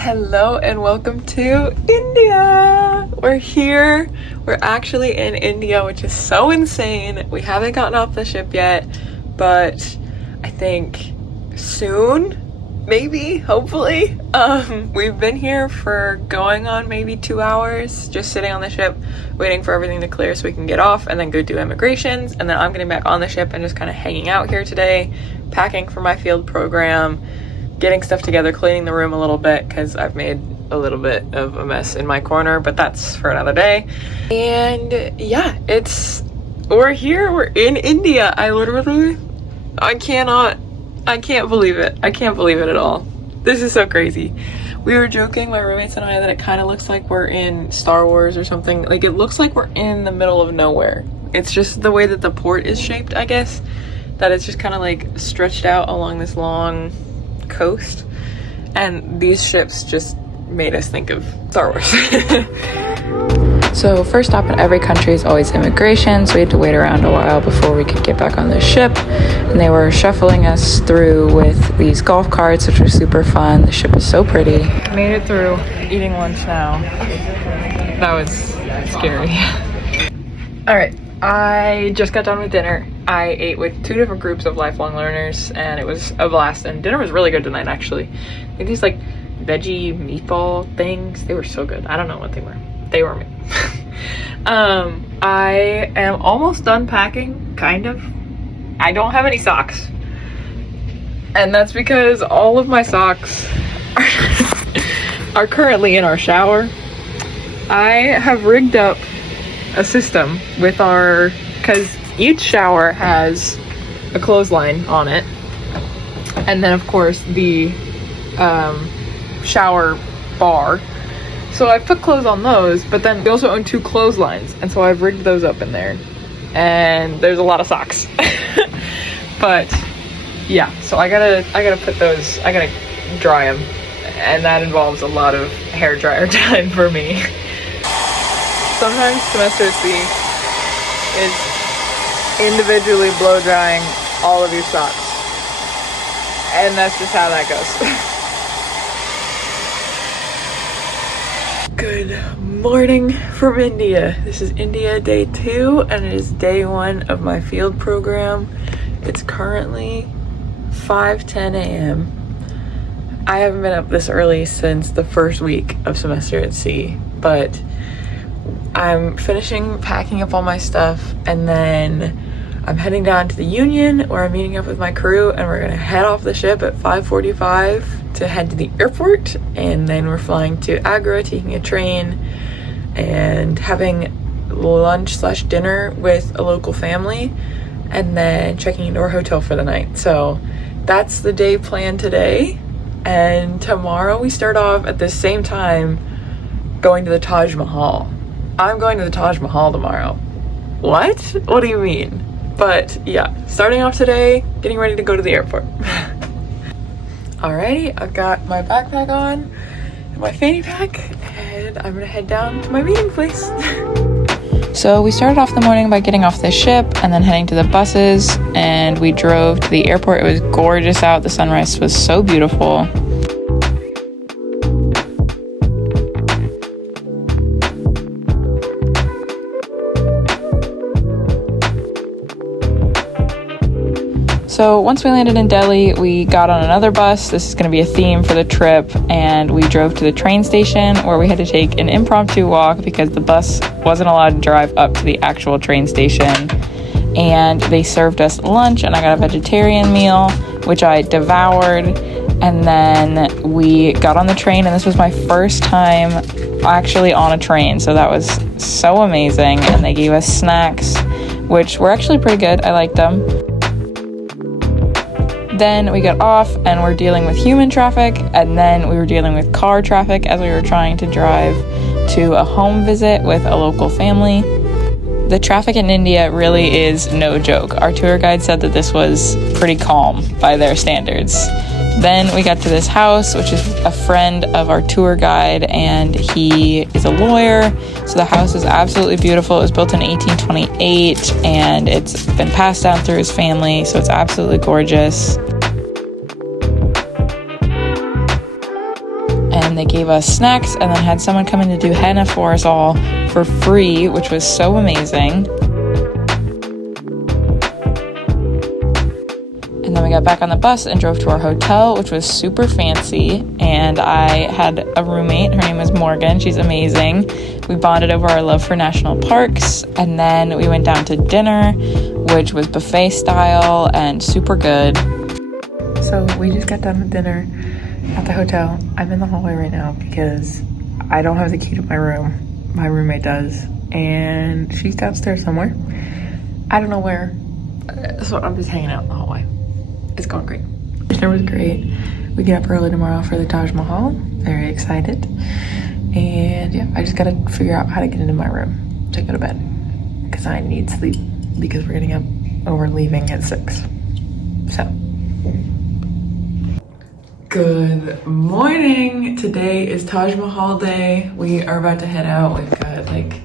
Hello and welcome to India. We're here. We're actually in India, which is so insane. We haven't gotten off the ship yet, but I think soon, maybe, hopefully. We've been here for going on maybe 2 hours, just sitting on the ship, waiting for everything to clear so we can get off and then go do immigrations. And then I'm getting back on the ship and just kind of hanging out here today, packing for my field program, getting stuff together, cleaning the room a little bit because I've made a little bit of a mess in my corner, but that's for another day. And yeah, we're here, we're in India. I can't believe it. I can't believe it at all. This is so crazy. We were joking, my roommates and I, that it kind of looks like we're in Star Wars or something. Like, it looks like we're in the middle of nowhere. It's just the way that the port is shaped, I guess, that it's just kind of like stretched out along this long coast, and these ships just made us think of Star Wars. So first stop in every country is always immigration, so we had to wait around a while before we could get back on the ship, and they were shuffling us through with these golf carts, which were super fun. The ship is so pretty. Made it through, eating lunch now. That was scary. All right, I just got done with dinner. I ate with 2 different groups of lifelong learners and it was a blast, and dinner was really good tonight actually. They had these like veggie meatball things. They were so good. I don't know what they were. They were me. I am almost done packing, kind of. I don't have any socks. And that's because all of my socks are currently in our shower. I have rigged up a system with because each shower has a clothesline on it, and then of course the shower bar. So I put clothes on those, but then we also own 2 clotheslines, and so I've rigged those up in there, and there's a lot of socks. But yeah, so I gotta put those, I gotta dry them, and that involves a lot of hair dryer time for me. Sometimes semester C is individually blow drying all of your socks, and that's just how that goes. Good morning from India. This is India day 2 and it is day 1 of my field program. It's currently 5:10 a.m. I haven't been up this early since the first week of semester at sea, but I'm finishing packing up all my stuff, and then I'm heading down to the Union where I'm meeting up with my crew, and we're gonna head off the ship at 5:45 to head to the airport, and then we're flying to Agra, taking a train and having lunch/dinner with a local family, and then checking into our hotel for the night. So that's the day planned today, and tomorrow we start off at the same time going to the Taj Mahal. I'm going to the Taj Mahal tomorrow. What? What do you mean? But yeah, starting off today, getting ready to go to the airport. Alrighty, I've got my backpack on and my fanny pack, and I'm gonna head down to my meeting place. So we started off the morning by getting off the ship and then heading to the buses, and we drove to the airport. It was gorgeous out. The sunrise was so beautiful. So once we landed in Delhi, we got on another bus. This is going to be a theme for the trip, and we drove to the train station where we had to take an impromptu walk because the bus wasn't allowed to drive up to the actual train station. And they served us lunch, and I got a vegetarian meal, which I devoured. And then we got on the train, and this was my first time actually on a train, so that was so amazing. And they gave us snacks, which were actually pretty good. I liked them. Then we got off and we're dealing with human traffic, and then we were dealing with car traffic as we were trying to drive to a home visit with a local family. The traffic in India really is no joke. Our tour guide said that this was pretty calm by their standards. Then we got to this house, which is a friend of our tour guide, and he is a lawyer. So the house is absolutely beautiful. It was built in 1828, and it's been passed down through his family, so it's absolutely gorgeous. And they gave us snacks and then had someone come in to do henna for us all for free, which was so amazing. And then we got back on the bus and drove to our hotel, which was super fancy. And I had a roommate. Her name was Morgan. She's amazing. We bonded over our love for national parks. And then we went down to dinner, which was buffet style and super good. So we just got done with dinner at the hotel. I'm in the hallway right now because I don't have the key to my room. My roommate does. And she's downstairs somewhere. I don't know where. So I'm just hanging out in the hallway. It's going great. Dinner was great. We get up early tomorrow for the Taj Mahal. Very excited. And yeah, I just gotta figure out how to get into my room to go to bed because I need sleep because we're getting up or we're leaving at 6. So. Good morning. Today is Taj Mahal day. We are about to head out. We've got like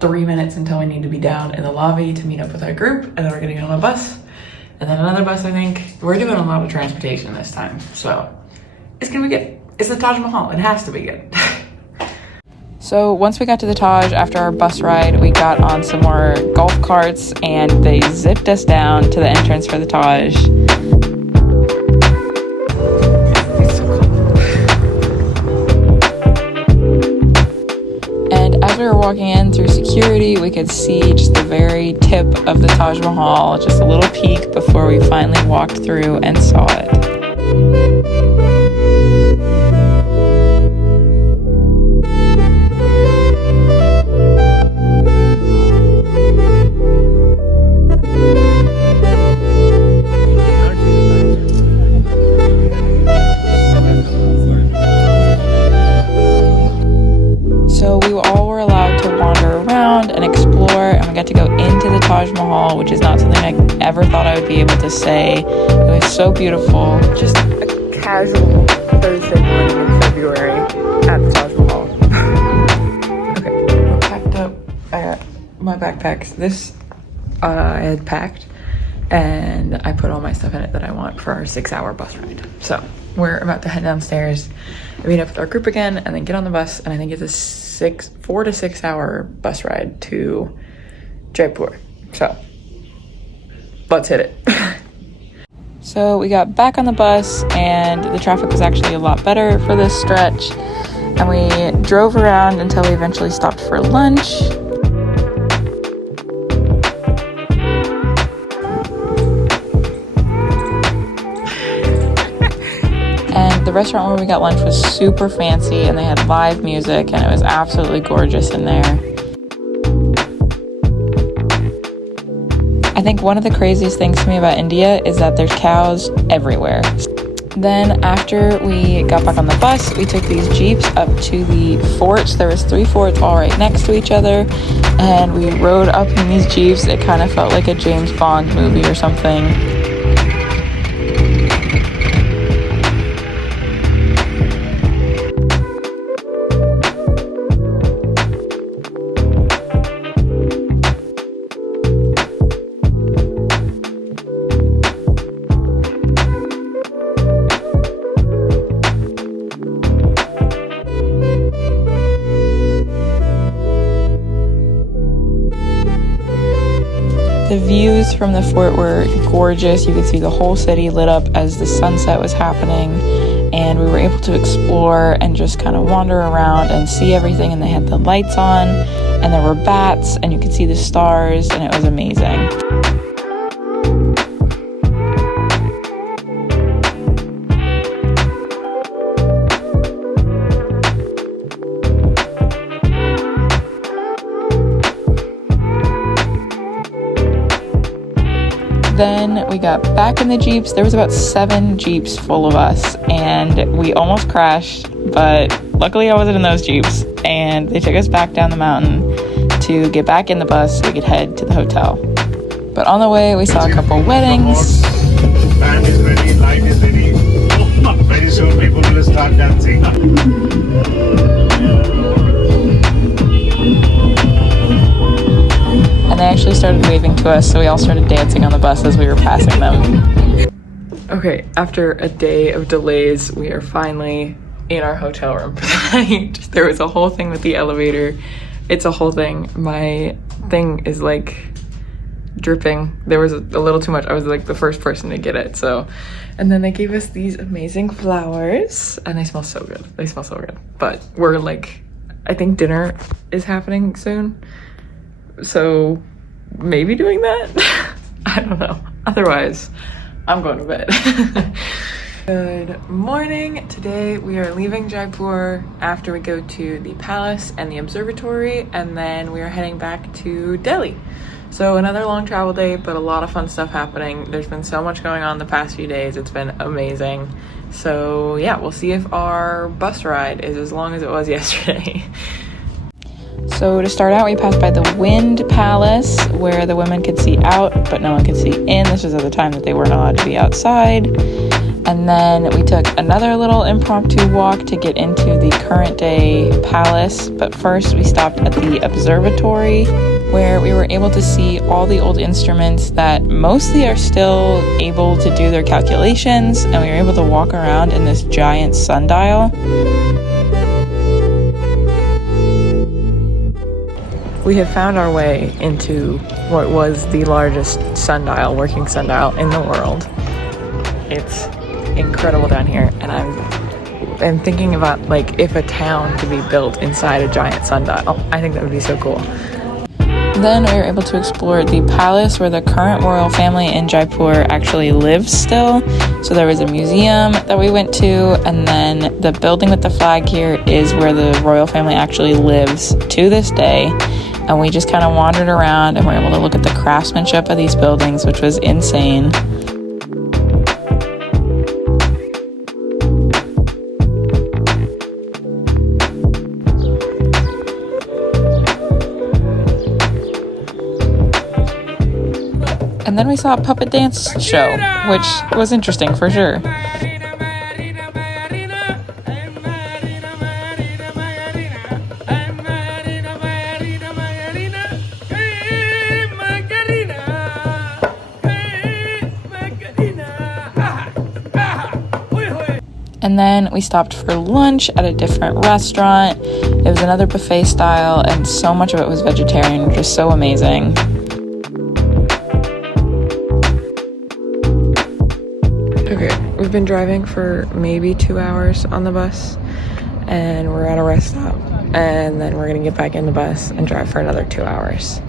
3 minutes until we need to be down in the lobby to meet up with our group, and then we're gonna get on a bus. And then another bus, I think. We're doing a lot of transportation this time, so it's gonna be good. It's the Taj Mahal, it has to be good. So once we got to the Taj after our bus ride, we got on some more golf carts and they zipped us down to the entrance for the Taj. It's so cool. And as we were walking in through security, we could see just the very tip of the Taj Mahal, just a little peek before we finally walked through and saw it. So we all were allowed to wander around and explore, and we got to go into the Taj Mahal, which is not something I ever thought I would be able to say. It was so beautiful. Just a casual Thursday morning in February at the Taj Mahal. Okay, we're packed up. I got my backpacks. This I had packed, and I put all my stuff in it that I want for our 6-hour bus ride. So we're about to head downstairs and meet up with our group again, and then get on the bus. And I think it's a 4 to 6 hour bus ride to Jaipur. So let's hit it. So we got back on the bus and the traffic was actually a lot better for this stretch. And we drove around until we eventually stopped for lunch. And the restaurant where we got lunch was super fancy and they had live music and it was absolutely gorgeous in there. I think one of the craziest things to me about India is that there's cows everywhere. Then after we got back on the bus, we took these jeeps up to the forts. There was 3 forts all right next to each other, and we rode up in these jeeps. It kind of felt like a James Bond movie or something. The views from the fort were gorgeous. You could see the whole city lit up as the sunset was happening, and we were able to explore and just kind of wander around and see everything. And they had the lights on, and there were bats, and you could see the stars, and it was amazing. Then we got back in the jeeps. There was about 7 jeeps full of us, and we almost crashed, but luckily I wasn't in those jeeps, and they took us back down the mountain to get back in the bus so we could head to the hotel. But on the way, we saw a couple weddings. Band is ready, light is ready. Very soon people will start dancing. And they actually started waving to us, so we all started dancing on the bus as we were passing them. Okay, after a day of delays, we are finally in our hotel room for the night. There was a whole thing with the elevator. It's a whole thing. My thing is like dripping. There was a little too much. I was like the first person to get it. So, and then they gave us these amazing flowers and they smell so good. They smell so good. But we're like, I think dinner is happening soon. So maybe doing that. I don't know. Otherwise, I'm going to bed. Good morning. Today we are leaving Jaipur after we go to the palace and the observatory, and then we are heading back to Delhi. So another long travel day, but a lot of fun stuff happening. There's been so much going on the past few days. It's been amazing. So yeah, we'll see if our bus ride is as long as it was yesterday. So to start out, we passed by the Wind Palace, where the women could see out, but no one could see in. This was at the time that they weren't allowed to be outside. And then we took another little impromptu walk to get into the current day palace. But first we stopped at the observatory, where we were able to see all the old instruments that mostly are still able to do their calculations. And we were able to walk around in this giant sundial. We have found our way into what was the largest sundial, working sundial in the world. It's incredible down here, and I'm thinking about like if a town could be built inside a giant sundial. I think that would be so cool. Then we were able to explore the palace where the current royal family in Jaipur actually lives still. So there was a museum that we went to, and then the building with the flag here is where the royal family actually lives to this day. And we just kind of wandered around and were able to look at the craftsmanship of these buildings, which was insane. And then we saw a puppet dance show, which was interesting for sure. And then we stopped for lunch at a different restaurant. It was another buffet style, and so much of it was vegetarian, which was so amazing. Okay, we've been driving for maybe 2 hours on the bus, and we're at a rest stop, and then we're gonna get back in the bus and drive for another 2 hours.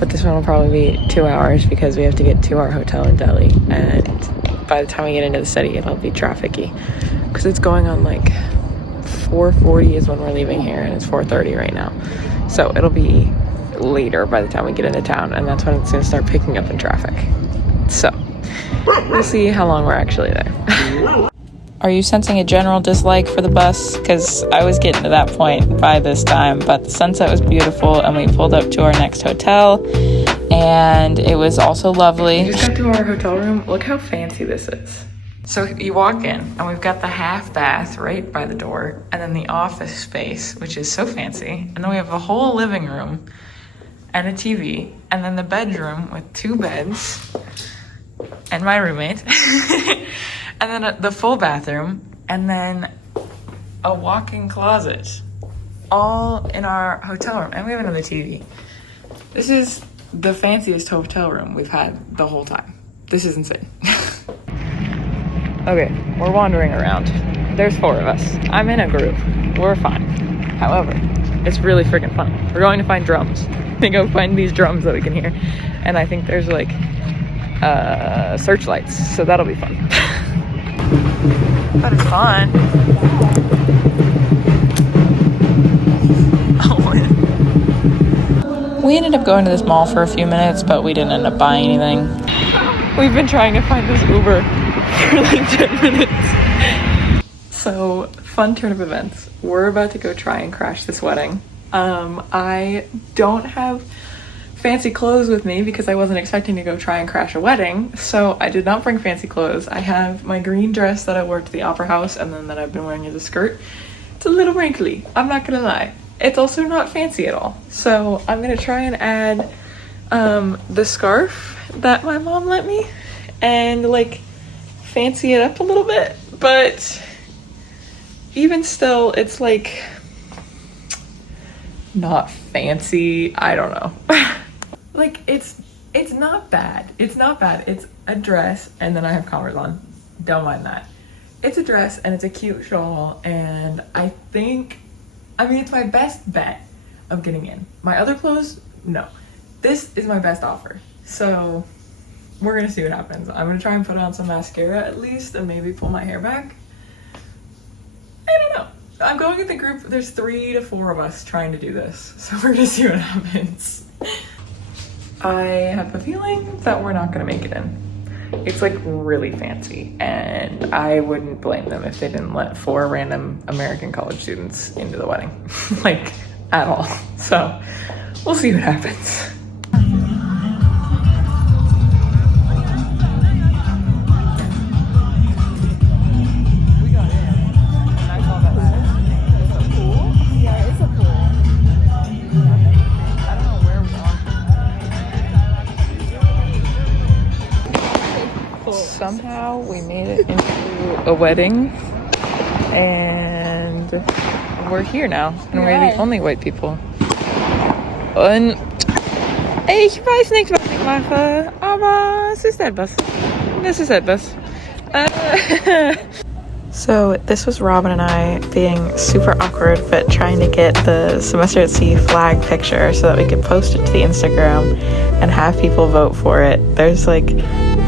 But this one will probably be 2 hours because we have to get to our hotel in Delhi, and by the time we get into the city, it'll be trafficy. Because it's going on like 4:40 is when we're leaving here, and it's 4:30 right now. So it'll be later by the time we get into town, and that's when it's gonna start picking up in traffic. So we'll see how long we're actually there. Are you sensing a general dislike for the bus? Because I was getting to that point by this time, but the sunset was beautiful, and we pulled up to our next hotel, and it was also lovely. We just got to our hotel room. Look how fancy this is. So you walk in, and we've got the half bath right by the door, and then the office space, which is so fancy, and then we have a whole living room and a TV, and then the bedroom with 2 beds and my roommate, and then the full bathroom, and then a walk-in closet, all in our hotel room, and we have another TV. This is the fanciest hotel room we've had the whole time. This is insane. Okay, we're wandering around. There's 4 of us. I'm in a group. We're fine. However, it's really freaking fun. We're going to find drums. We go find these drums that we can hear. And I think there's like searchlights, so that'll be fun. But it's fun. We ended up going to this mall for a few minutes, but we didn't end up buying anything. We've been trying to find this Uber for like 10 minutes. So, fun turn of events. We're about to go try and crash this wedding. I don't have fancy clothes with me because I wasn't expecting to go try and crash a wedding, so I did not bring fancy clothes. I have my green dress that I wore to the opera house and then that I've been wearing as a skirt. It's a little wrinkly, I'm not gonna lie. It's also not fancy at all. So I'm gonna try and add the scarf that my mom lent me and like fancy it up a little bit, but even still, it's like not fancy. I don't know. Like it's not bad. It's not bad. It's a dress and then I have Converse on. Don't mind that. It's a dress and it's a cute shawl, and I think, I mean, it's my best bet of getting in. My other clothes, no. This is my best offer. So we're gonna see what happens. I'm gonna try and put on some mascara at least and maybe pull my hair back. I don't know. I'm going with the group. There's 3 to 4 of us trying to do this. So we're gonna see what happens. I have a feeling that we're not gonna make it in. It's like really fancy, and I wouldn't blame them if they didn't let 4 random American college students into the wedding, like at all. So we'll see what happens. Somehow we made it into a wedding and we're here now, and we're the only white people. Und ich weiß nicht, was ich mache, aber es ist etwas. This is etwas. So this was Robin and I being super awkward but trying to get the semester at sea flag picture so that we could post it to the Instagram and have people vote for it. There's like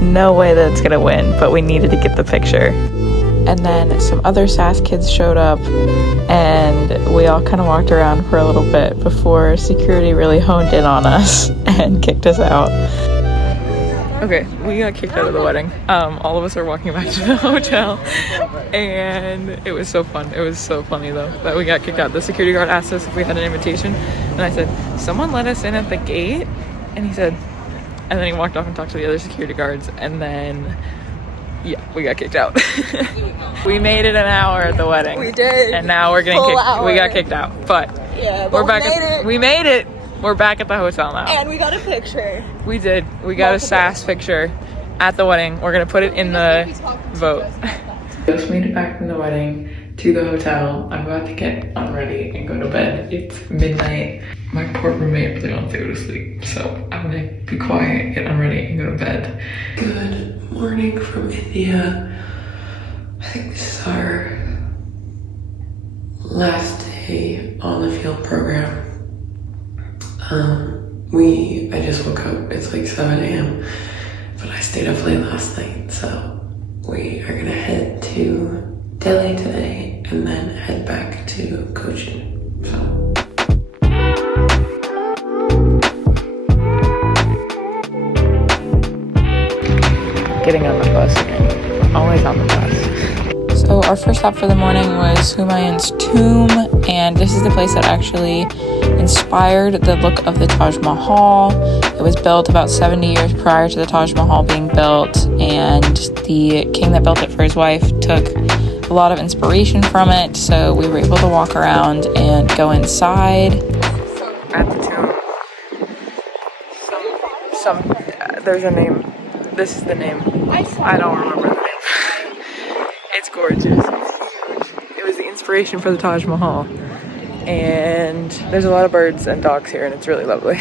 no way that it's gonna win, but we needed to get the picture. And then some other SAS kids showed up and we all kind of walked around for a little bit before security really honed in on us and kicked us out. Okay, we got kicked out of the wedding. All of us are walking back to the hotel, and it was so fun. It was so funny though that we got kicked out. The security guard asked us if we had an invitation, and I said, someone let us in at the gate, and he said, and then he walked off and talked to the other security guards, and then yeah, we got kicked out. We made it an hour at the wedding. We did. And now we're getting kicked. Hour. We got kicked out, but yeah, we're back. We made it. We're back at the hotel now. And we got a picture. We did. We got a SAS picture at the wedding. We're gonna put it in the vote. Just made it back from the wedding to the hotel. I'm about to get unready and go to bed. It's midnight. My poor roommate really wants to go to sleep, so I'm gonna be quiet, get unready, and go to bed. Good morning from India. I think this is our last day on the field program. I just woke up, it's like 7 a.m, but I stayed up late last night, so we are gonna head to Delhi today and then head back to Cochin, so. Getting on the bus again, always on the bus. So our first stop for the morning was Humayun's tomb, and this is the place that actually inspired the look of the Taj Mahal. It was built about 70 years prior to the Taj Mahal being built, and the king that built it for his wife took a lot of inspiration from it, so we were able to walk around and go inside. At the tomb, there's a name. This is the name. I don't remember the name. It's gorgeous. It's huge. It was the inspiration for the Taj Mahal. And there's a lot of birds and dogs here, and it's really lovely.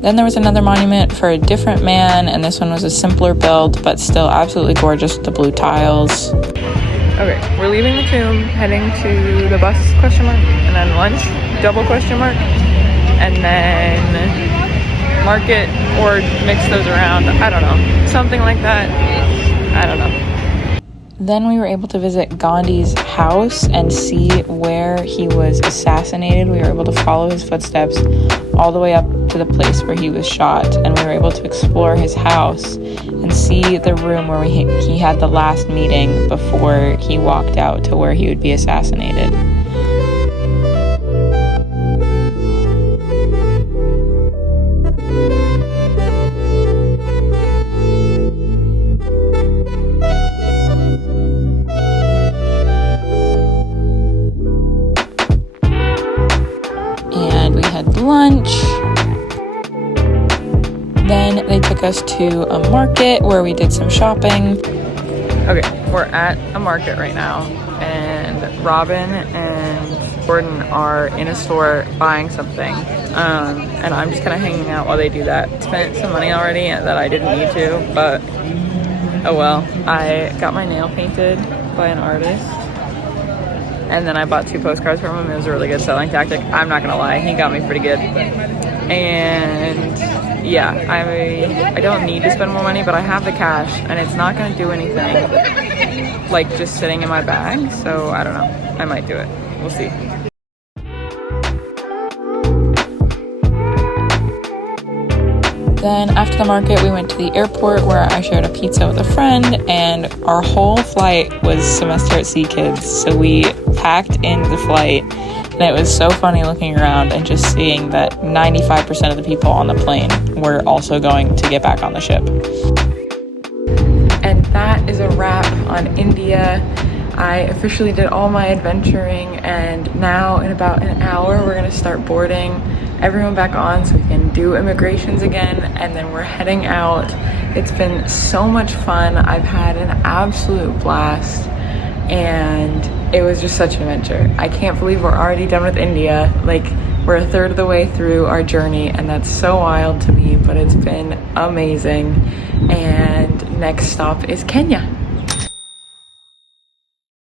Then there was another monument for a different man, and this one was a simpler build, but still absolutely gorgeous with the blue tiles. Okay, we're leaving the tomb, heading to the bus, question mark, and then lunch, double question mark, and then market, or mix those around, I don't know, something like that, I don't know. Then we were able to visit Gandhi's house and see where he was assassinated. We were able to follow his footsteps all the way up to the place where he was shot, and we were able to explore his house and see the room where he had the last meeting before he walked out to where he would be assassinated. lunch. Then they took us to a market where we did some shopping. Okay, we're at a market right now, and Robin and Gordon are in a store buying something, and I'm just kind of hanging out while they do that. Spent some money already that I didn't need to, but oh well. I got my nail painted by an artist, and then I bought 2 postcards from him. It was a really good selling tactic. I'm not gonna lie, he got me pretty good. And yeah, I don't need to spend more money, but I have the cash, and it's not gonna do anything like just sitting in my bag, so I don't know. I might do it. We'll see. Then after the market, we went to the airport where I shared a pizza with a friend, and our whole flight was semester at sea kids, so we packed into the flight, and it was so funny looking around and just seeing that 95% of the people on the plane were also going to get back on the ship. And that is a wrap on India. I officially did all my adventuring, and now in about an hour we're gonna start boarding everyone back on so we can do immigrations again, and then we're heading out. It's been so much fun. I've had an absolute blast, and it was just such an adventure. I can't believe we're already done with India. Like, we're a third of the way through our journey, and that's so wild to me, but it's been amazing. And next stop is Kenya.